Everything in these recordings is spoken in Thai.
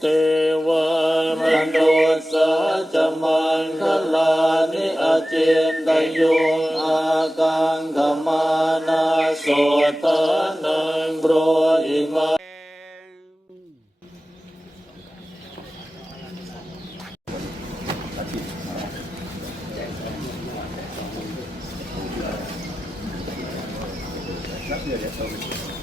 เทวามนุสสาจมันคลานิอาเจนตยุงอากังขมานาโสตานังโปรอิมาเดี๋ยว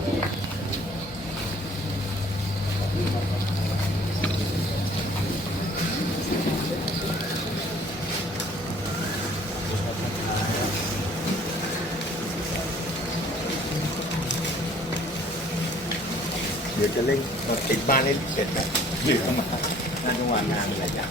เดี๋ยวจะเร่งติดบ้านให้เสร็จนะเหลือมางานจังหวะงานอะไรอย่าง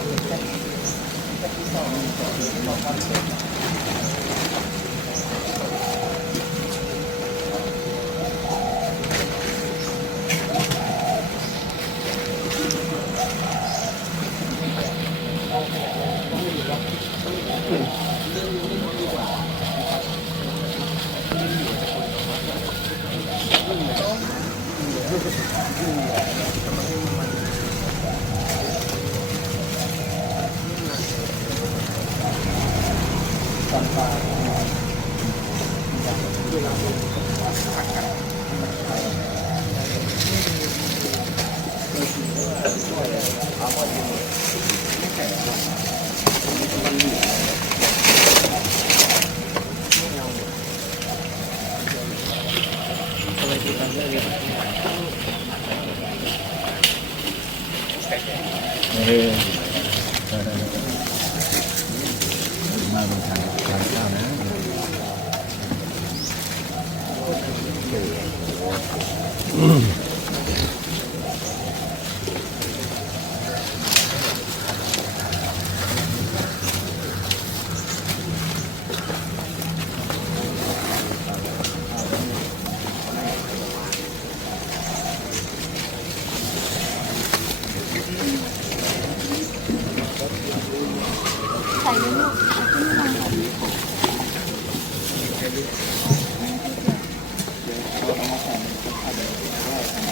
음악 을. Yeah. 嗯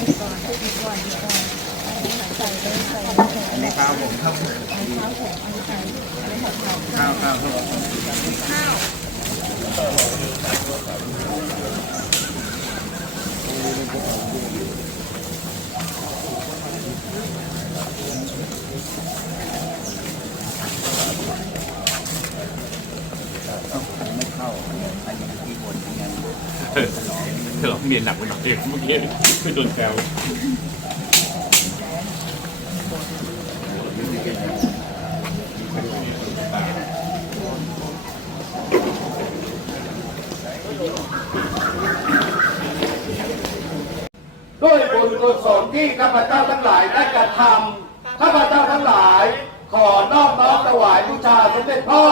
อันนี้ข้าวผมข้าวผมข้าวข้าวข้าวข้าวข้าวาไปยที่เหมืเธอเมียนหนักไปหน่อยเมื่อกี้ไม่โดนแซวด้วยบุญกุศลที่ข้าพเจ้าทั้งหลายได้กระทำข้าพเจ้าทั้งหลาย ขอนอบน้อมถวายบูชาสมเด็จพ่อ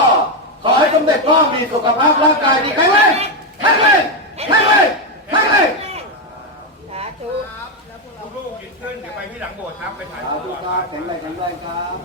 ขอให้สมเด็จพ่อมีสุขภาพร่างกายดีแข็งแรงแข็งแรงแข็งแรงแข็งแรงสาธุลูกๆยืนขึ้นเดี๋ยวไปที่หลังโบสถ์ครับไปถ่ายสารูปธุก่อนครับแข็งแรงแข็งแรงครับ